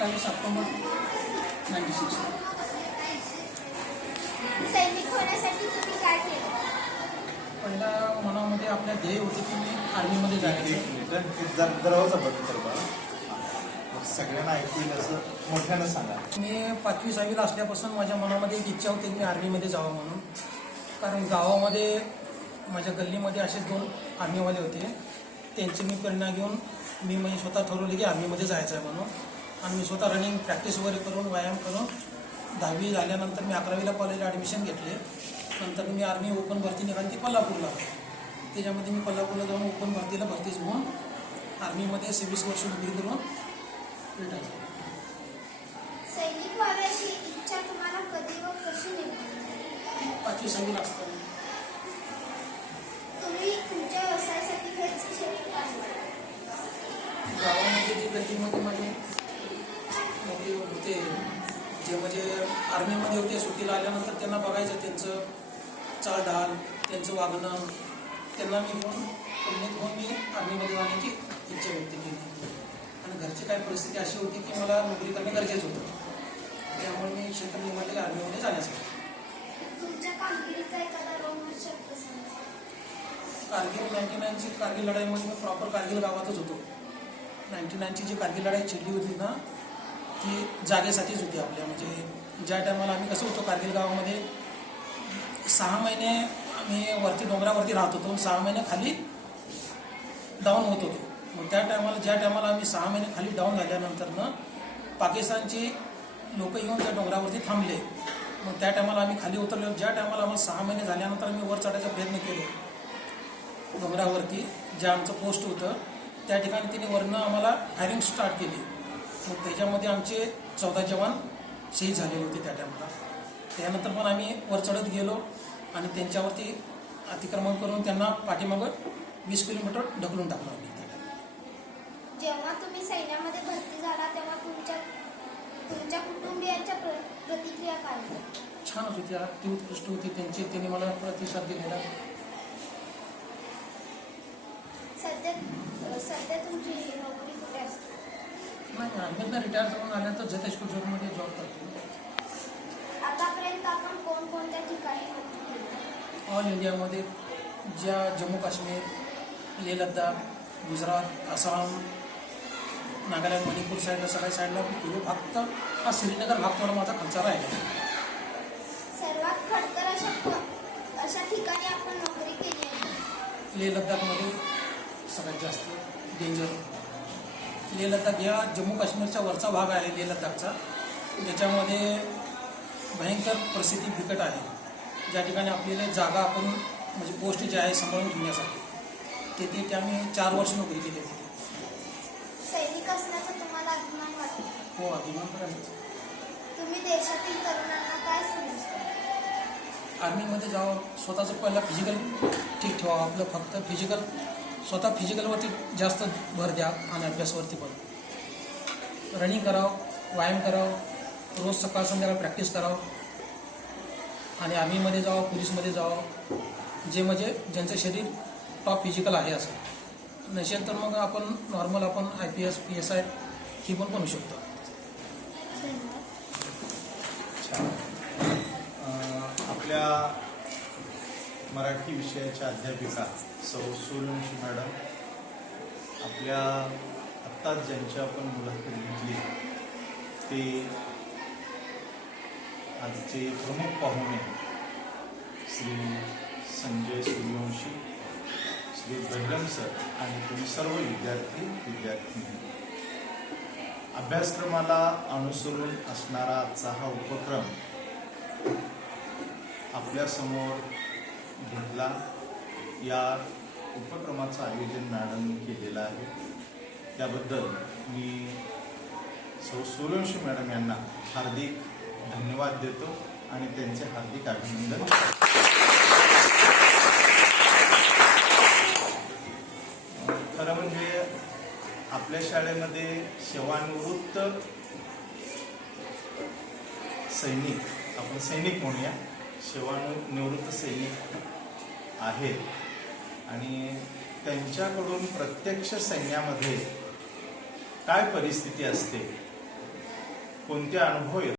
27 October 96. सैनिक होण्यासाठी तुम्ही काय केलं? पहिला मनामध्ये आपल्या ध्येय होते की मी आर्मीमध्ये जायचं. सगळ्यांना ऐकू येईल असं मोठ्यानं सांगा. मी 5वी 6वीला असल्यापासून माझ्या मनामध्ये एक इच्छा होती की मी आर्मीमध्ये जावं म्हणून. कारण गावामध्ये माझ्या गल्लीमध्ये असे 2 आर्मीवाले होते. त्यांची मी प्रेरणा घेऊन मी स्वतः ठरवले की आर्मीमध्ये जायचं आहे म्हणून. आणि मी स्वतः रनिंग प्रॅक्टिस वगैरे करून व्यायाम करून 10वी झाल्यानंतर मी 11वीला कॉलेजला ॲडमिशन घेतले. नंतर मी आर्मी ओपन भरती निघाली ती कोल्हापूरला. त्याच्यामध्ये मी कोल्हापूरला जाऊन ओपन भरतीला भरतीच होऊन आर्मीमध्ये 26 वर्ष डिग्री करून रिटायर झालो. सैनिक व्हायची इच्छा तुम्हाला कधी व कशी निर्माण झाली? 5वी 6वीला असताना. तुम्ही तुमच्या व्यवसायासाठी घरचे शेती पाहिजे. गावामध्ये जे गल्लीमध्ये माझे नोकरी होते जे म्हणजे आर्मीमध्ये होते, सुट्टीला आल्यानंतर त्यांना बघायचं त्यांचं चालढाल, त्यांचं वागणं, त्यांना मी घेऊन पुण्यात घेऊन मी आर्मीमध्ये जाण्याची इच्छा व्यक्त केली. आणि घरची काय परिस्थिती अशी होती की मला नोकरी करणे गरजेचं होतं. त्यामुळे मी क्षेत्र निवडले आर्मीमध्ये जाण्यासाठी. तुमच्या कामगिरीचा एखादा रोमहर्षक प्रसंग? कारगिल 99ची कारगिल लढाईमध्ये मी प्रॉपर कारगिल गावातच होतो. 99ची जी कारगिल लढाई छिडली होती ना ती जागेसाठीच होती आपल्या. म्हणजे ज्या टायमाला आम्ही कसं होतो कारगिल गावामध्ये 6 महिने आम्ही वरती डोंगरावरती राहत होतो. 6 महिने खाली डाऊन होत होतो. मग त्या टायमाला ज्या टायमाला आम्ही 6 महिने खाली डाऊन झाल्यानंतर पाकिस्तानची लोक येऊन त्या डोंगरावरती थांबले. मग त्या टायमाला आम्ही खाली उतरलो. ज्या टायमाला आम्हाला 6 महिने झाल्यानंतर आम्ही वर चढायचा प्रयत्न केलो डोंगरावरती जे आमचं पोस्ट होतं त्या ठिकाणी तिने वरनं आम्हाला फायरिंग स्टार्ट केली. मग त्याच्यामध्ये आमचे 14 जवान शहीद झालेले होते त्या टायमाला. त्यानंतर पण आम्ही वर चढत गेलो आणि त्यांच्यावरती अतिक्रमण करून त्यांना पाठीमागं 20 किलोमीटर ढकलून टाकलं आम्ही. जेव्हा तुम्ही सैन्यामध्ये भरती झाला तेव्हा तुमच्या कुटुंबियांच्या प्रतिक्रिया काय होत्या? छानच होती, ती उत्कृष्ट होती त्यांची. त्यांनी मला प्रतिसाद दिलेला. सध्या तुमची नोकरी कुठे असते? नाही, आम्ही रिटायर करून आल्यानंतर जतेश कुजरमध्ये जॉब करतो. आतापर्यंत आपण कोणकोणत्या ठिकाणी नोकरी केली? ऑल इंडियामध्ये ज्या जम्मू काश्मीर, लेह लडाख, गुजरात, आसाम, नागालँड, मणिपूर साईडला सगळ्या साईडला गेलो. फक्त हा श्रीनगर भाग थोडा माझा खर्च राहिला. सर्वात खडतर अशा ठिकाणी आपण नोकरी केली आहे? लेह लडाखमध्ये सगळ्यात जास्त डेंजर. लेह लडाख या जम्मू काश्मीरच्या वरचा भाग आहे लेह लडाखचा, ज्याच्यामध्ये भयंकर परिस्थिती बिकट आहे. ज्या ठिकाणी आपल्याला जागा आपण म्हणजे पोस्ट जे आहे सांभाळून घेण्यासाठी ते आम्ही 4 वर्ष नोकरी केली होती. सैनिक असण्याचा तुम्हाला अभिमान वाटतो? हो, अभिमान तर आहे. तुम्ही देशातील तरुणांना काय समजता? आर्मीमध्ये जावं, स्वतःचं पहिला फिजिकल ठीक ठेवावं. आपलं फक्त फिजिकल स्वतः फिजिकलवरती जास्त भर द्या आणि अभ्यासावरती पण. रनिंग करावं, व्यायाम करावं, रोज सकाळ संध्याकाळ प्रॅक्टिस करावं. आणि आर्मीमध्ये जावं, पोलीसमध्ये जावं, जे म्हणजे ज्यांचं शरीर टॉप फिजिकल आहे असं. नसेल तर मग आपण नॉर्मल आपण IPS PSI ही पण बनू शकतो. आपल्या मराठी विषयाच्या अध्यापिका सौ सूर्यवंशी मॅडम, आपल्या आत्ताच ज्यांची आपण मुलाखत घेतली ते आजचे प्रमुख पाहुणे श्री संजय सूर्यवंशी, श्री बहिरम सर आणि तुम्ही सर्व विद्यार्थी. अभ्यासक्रमाला अनुसरून असणारा आजचा हा उपक्रम आपल्यासमोर घेतला. या उपक्रमाचं आयोजन मॅडमने केलेलं आहे. त्याबद्दल मी सौ सूर्यवंशी मॅडम यांना हार्दिक धन्यवाद देतो आणि त्यांचे हार्दिक अभिनंदन. खरं म्हणजे आपल्या शाळेमध्ये सेवानिवृत्त सैनिक, आपण सैनिक म्हणूया, सेवानिवृत्त सैनिक आहेत आणि त्यांच्याकडून प्रत्यक्ष सैन्यामध्ये काय परिस्थिती असते कोणते अनुभव येतात